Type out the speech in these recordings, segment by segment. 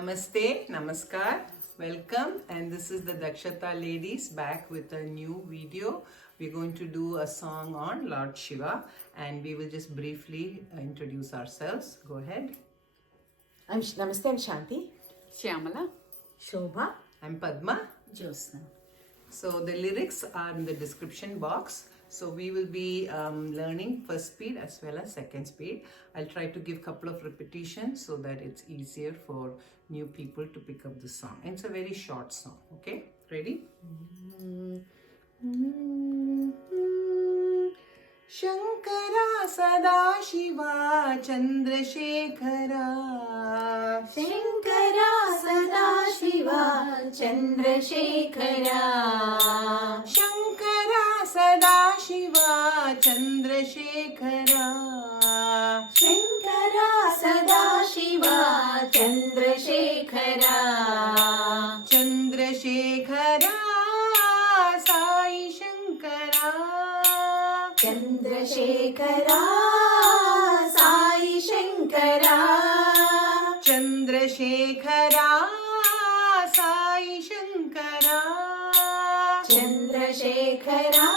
Namaste, Namaskar, welcome, and this is the Dakshata ladies back with a new video. We're going to do a song on Lord Shiva and we will just briefly introduce ourselves. Go ahead. Namaste, I'm Shanti. Shyamala. Shobha. I'm Padma. Josna. So the lyrics are in the description box. So we will be learning first speed as well as second speed. I'll try to give a couple of repetitions so that it's easier for new people to pick up the song. And it's a very short song. Okay, ready? Shankara Sadashiva Chandrasekhara Shankara Sadashiva Chandrasekhara Shankara Sadashiva Chandrasekhara Shankara Sadashiva Chandrasekhara Chandrasekhara Sai Shankara Chandrasekhara Sai Shankara Chandrasekhara Sai Shankara Chandrasekhara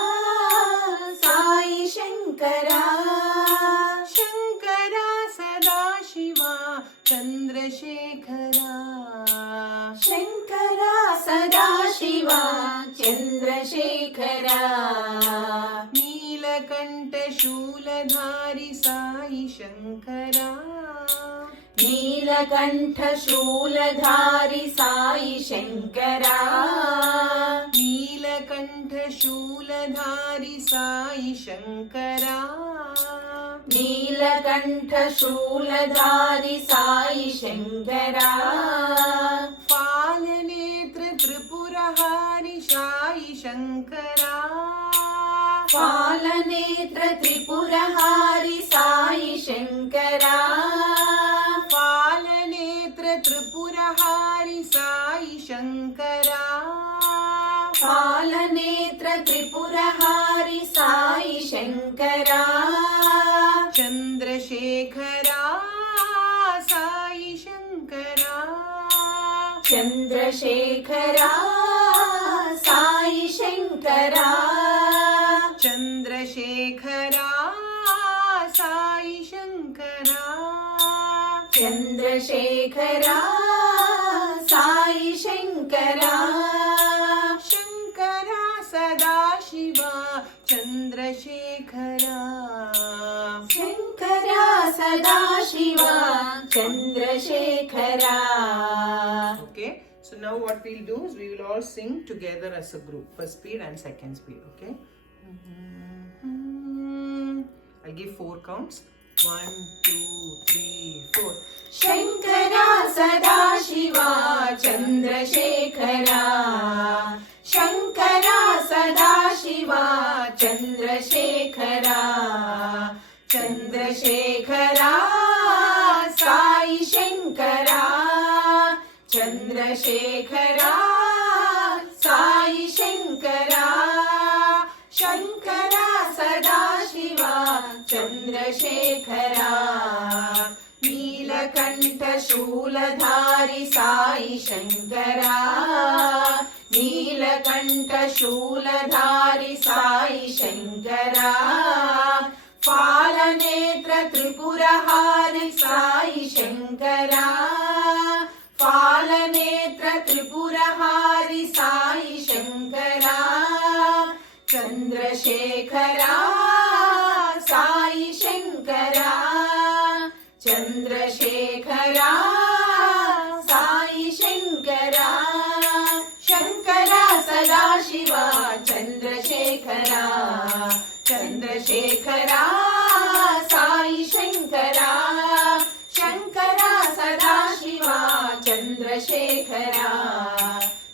Sai Shankara Shankara Sadashiva Chandrasekhara Shankara Sadashiva Chandrasekhara Neelakanta Shuladhari Sai Shankara Neelakantha Shuladhari Sai Shankara Neelakanta Shuladhari Sai Shankara Neelakantha Shuladhari Sai Shankara Palanetra Tripurahari Sai Shankara Palanetra Tripurahari Sai Shankara Palanetra Tripurahari Sai Shankara Palanetra Tripurahari Sai Shankara Chandrasekhara Sai Shankara Chandrasekhara Sai Shankara Chandrasekhara Sai Shankara Chandrasekhara Sai Shankara Shankara Sadashiva Chandrasekhara Shankara Sadashiva Chandrasekhara. Okay, so now what we'll do is we will all sing together as a group, first speed and second speed. Okay, I'll give 4 counts. 1, 2, 3, 4. Shankara Sadashiva Chandrasekhara Shankara Sadashiva Chandrasekhara Chandrasekhara Sai Shankara Chandrasekhara Sai Shankara Shankara Sadashiva Chandrasekhara Neelakantha Shuladhari Sai Shankara Neelakantha Shuladhari Sai Shankara Palanetra Tripurahari Sai Shankara Palanetra Tripurahari Sai Shankara Chandrasekhara Sai Shankara Chandrasekhara Sai Shankara Shankara Sadashiva Chandrasekhara Chandrasekhara Sai Shankara Shankara Sadashiva Chandrasekhara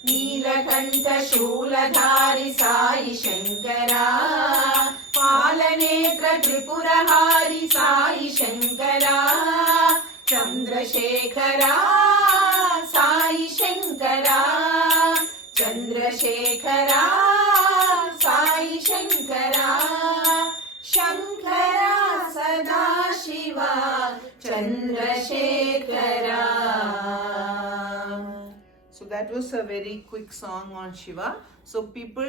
Neelakantha Shuladhari Sai Shankara Palanetra Tripurahari Sai Shankara Chandrasekhara Sai Shankara Chandrasekhara Sai Shankara Shankara Sadashiva Chandrasekhara. So that was a very quick song on Shiva. So people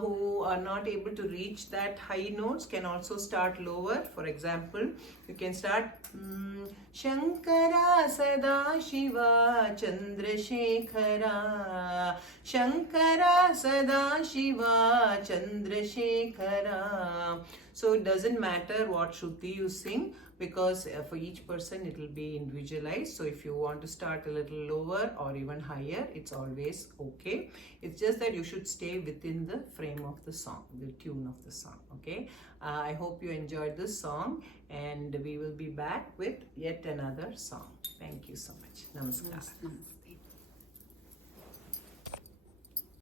who are not able to reach that high notes can also start lower. For example, you can start Shankara Sada Shiva Chandrasekhara, Shankara Sada Shiva Chandrasekhara. So it doesn't matter what Shruti you sing, because for each person it will be individualized. So if you want to start a little lower or even higher, it's always okay. It's just that you should stay within the frame of the song, the tune of the song. Okay, I hope you enjoyed this song, and we will be back with yet another song. Thank you so much. Namaskar. Namaste.